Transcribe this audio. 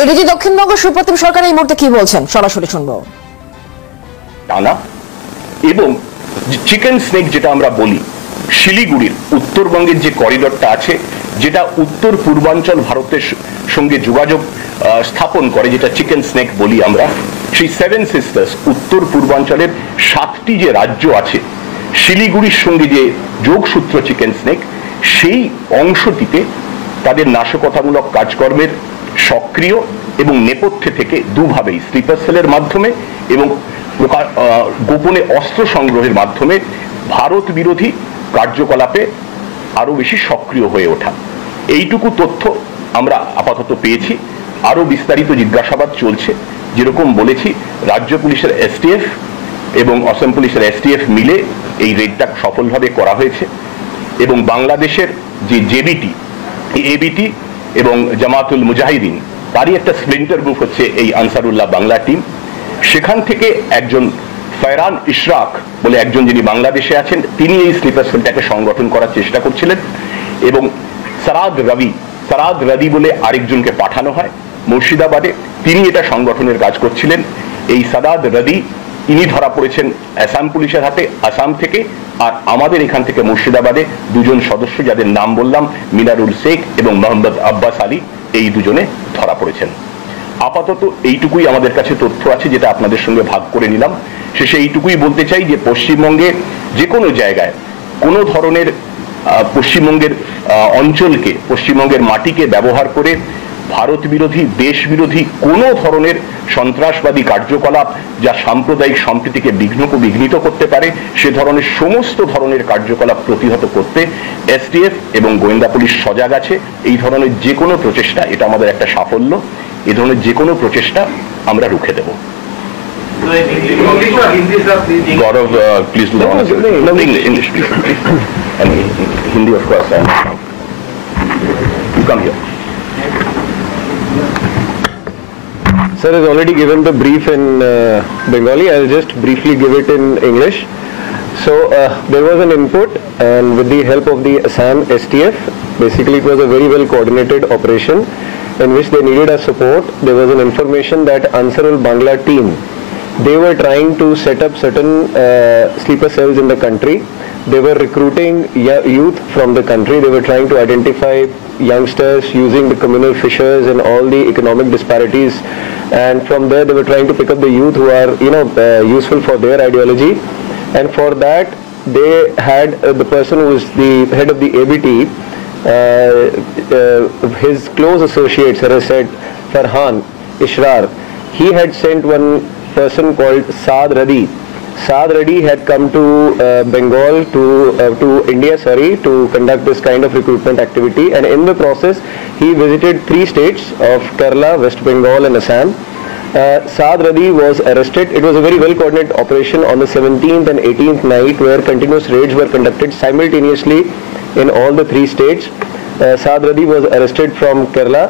ADG Dakshinbanga Supratim সরকার এই মুহূর্তে কি বলছেন সরাসরি শুনবো। টানা এবং চিকেন স্নেক যেটা আমরা বলি, শিলিগুড়ির উত্তরবঙ্গের যে করিডরটা আছে, যেটা উত্তর পূর্বাঞ্চল ভারতের সঙ্গে যোগাযোগ স্থাপন করে, যেটা চিকেন স্নেক বলি আমরা, সেই সেভেন সিস্টার্স উত্তর পূর্বাঞ্চলের 7টি যে রাজ্য আছে, শিলিগুড়ির সঙ্গে যে যোগসূত্র চিকেন স্নেক, সেই অংশটিতে তাদের নাশকতামূলক কাজকর্মের সক্রিয় এবং নেপথ্যে থেকে দুভাবেই, স্লিপার সেলের মাধ্যমে এবং গোপনে অস্ত্র সংগ্রহের মাধ্যমে ভারত বিরোধী কার্যকলাপে আরো বেশি সক্রিয় হয়ে ওঠা, এইটুকু তথ্য আমরা আপাতত পেয়েছি। আরো বিস্তারিত জিজ্ঞাসাবাদ চলছে। যেরকম বলেছি, রাজ্য পুলিশের এসটিএফ এবং অসম পুলিশের এসটিএফ মিলে এই রেডটা সফলভাবে করা হয়েছে এবং বাংলাদেশের যে জেবিটি, এবিটি এবং জামাতুল মুজাহিদিন, তারই একটা স্প্লিন্টার গ্রুপ হচ্ছে এই আনসারুল্লাহ বাংলা টিম। সেখান থেকে একজন ফয়রান ইশরাক বলে একজন, যিনি বাংলাদেশে আছেন, তিনি এই স্লিপার সেলটাকে সংগঠন করার চেষ্টা করছিলেন এবং সারাদ রদি বলে আরেকজনকে পাঠানো হয় মুর্শিদাবাদে, তিনি এটা সংগঠনের কাজ করছিলেন। এই সাদাদ রদি, ইনি ধরা পড়েছেন আসাম পুলিশের হাতে, আসাম থেকে, আর আমাদের এখান থেকে মুর্শিদাবাদে দুজন সদস্য, যাদের নাম বললাম, মিনারুল শেখ এবং মোহাম্মদ আব্বাস আলী, এই দুজনে ধরা পড়েছেন। আপাতত এইটুকুই আমাদের কাছে তথ্য আছে, যেটা আপনাদের সঙ্গে ভাগ করে নিলাম। শেষে এইটুকুই বলতে চাই যে পশ্চিমবঙ্গে যে কোনো জায়গায় কোনো ধরনের পশ্চিমবঙ্গের অঞ্চলকে, পশ্চিমবঙ্গের মাটিকে ব্যবহার করে ভারত বিরোধী, দেশ বিরোধী কোনো ধরনের সন্ত্রাসবাদী কার্যকলাপ, যা সাম্প্রদায়িক সম্প্রীতিকে বিঘ্নিত করতে পারে, সে ধরনের সমস্ত ধরনের কার্যকলাপ প্রতিহত করতে এসটিএফ এবং গোয়েন্দা পুলিশ সজাগ আছে। এই ধরনের যে কোনো প্রচেষ্টা, এটা আমাদের একটা সাফল্য, এই ধরনের যে কোনো প্রচেষ্টা আমরা রুখে দেব। Gaurav, please do the honors. No, English, please. And Hindi, of course. You come here. Sir has already given the brief in Bengali. I'll just briefly give it in English. So there was an input, and with the help of the Assam STF, basically it was a very well coordinated operation in which they needed our support. There was an information that Ansarul Bangla team, they were trying to set up certain sleeper cells in the country. They were recruiting youth from the country. They were trying to identify youngsters using the communal fissures and all the economic disparities, and from there they were trying to pick up the youth who are useful for their ideology. And for that they had the person who was the head of the ABT, his close associate, as I said, Farhan Ishrar, he had sent one person called Saad Radi. Saad Radi had come to Bengal, to India, to conduct this kind of recruitment activity, and in the process he visited 3 states of Kerala, West Bengal and Assam. Saad Radi was arrested. It was a very well coordinated operation on the 17th and 18th night, where continuous raids were conducted simultaneously in all the 3 states. Saad Radi was arrested from Kerala.